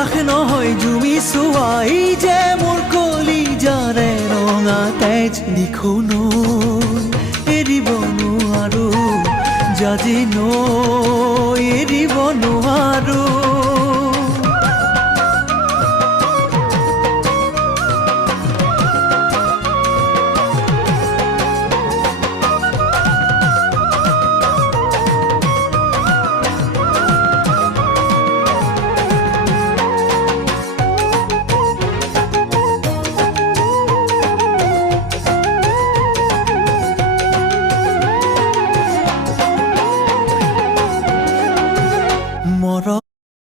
পলাশ নহয় জুমি চোৱাই যে মোৰ কলিজাৰে ৰঙা তেজ লিখো নৈ এৰিব নোৱাৰো জাজি নৈ এৰিব নোৱাৰো